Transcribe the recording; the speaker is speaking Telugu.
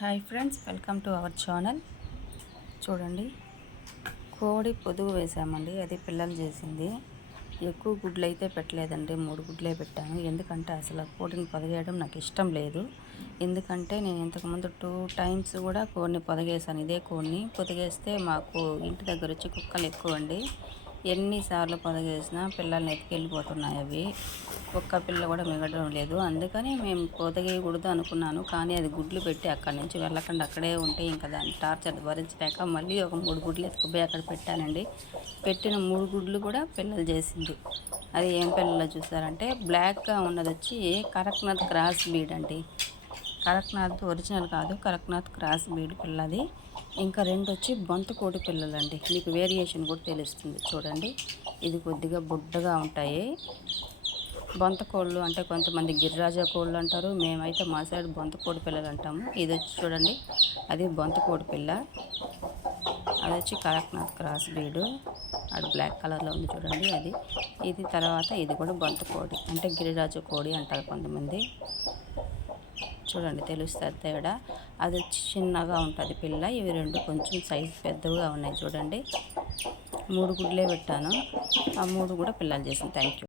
Hi friends, welcome to our channel. చూడండి, కోడి పొదుగు వేసామండి. అది పిల్లలు చేసింది. ఎక్కువ గుడ్లు అయితే పెట్టలేదండి, 3 గుడ్లే పెట్టాను. ఎందుకంటే అసలు కోడిని పొదిగేయడం నాకు ఇష్టం లేదు. ఎందుకంటే నేను ఇంతకుముందు 2 టైమ్స్ కూడా కోడిని పొదిగేసాను. ఇదే కోడిని పొదిగేస్తే మాకు ఇంటి దగ్గర వచ్చి కుక్కలు ఎక్కువ అండి. ఎన్నిసార్లు పొదిగేసినా పిల్లల్ని ఎత్తుకెళ్ళిపోతున్నాయి. అవి ఒక్క పిల్ల కూడా మిగలడం లేదు. అందుకని మేము పొదిగేయకూడదు అనుకున్నాను. కానీ అది గుడ్లు పెట్టి అక్కడి నుంచి వెళ్ళకుండా అక్కడే ఉంటే ఇంకా దాన్ని టార్చర్ భరించలేక మళ్ళీ ఒక 3 గుడ్లు ఎత్తుకుపోయి అక్కడ పెట్టానండి. పెట్టిన 3 గుడ్లు కూడా పిల్లలు చేసింది. అది ఏం పిల్లలు చూసారంటే, బ్లాక్గా ఉన్నది వచ్చి కరక్నాథ్ క్రాస్ బీడ్ అండి. కరక్నాథ్ ఒరిజినల్ కాదు, కరక్నాథ్ క్రాస్ బీడ్ పిల్లది. ఇంకా 2 వచ్చి బొంతకోడి పిల్లలండి. మీకు వేరియేషన్ కూడా తెలుస్తుంది. చూడండి, ఇది కొద్దిగా బుడ్డగా ఉంటాయి. బొంతకోళ్ళు అంటే కొంతమంది గిరిరాజా కోళ్ళు అంటారు. మేమైతే మా సైడ్ బొంతకోడి పిల్లలు అంటాము. ఇది వచ్చి చూడండి, అది బొంతకోడి పిల్ల. అది వచ్చి కరక్నాథ్ క్రాస్ బీడు. అది బ్లాక్ కలర్లో ఉంది చూడండి, అది. ఇది తర్వాత ఇది కూడా బొంతకోడి అంటే గిరిరాజు కోడి అంటారు కొంతమంది. చూడండి, తెలుస్తుంది తేడా. అది వచ్చి చిన్నగా ఉంటుంది పిల్ల. ఇవి 2 కొంచెం సైజు పెద్దగా ఉన్నాయి. చూడండి, 3 గుడ్లే పెట్టాను. ఆ 3 కూడా పిల్లలు చేసింది. Thank you.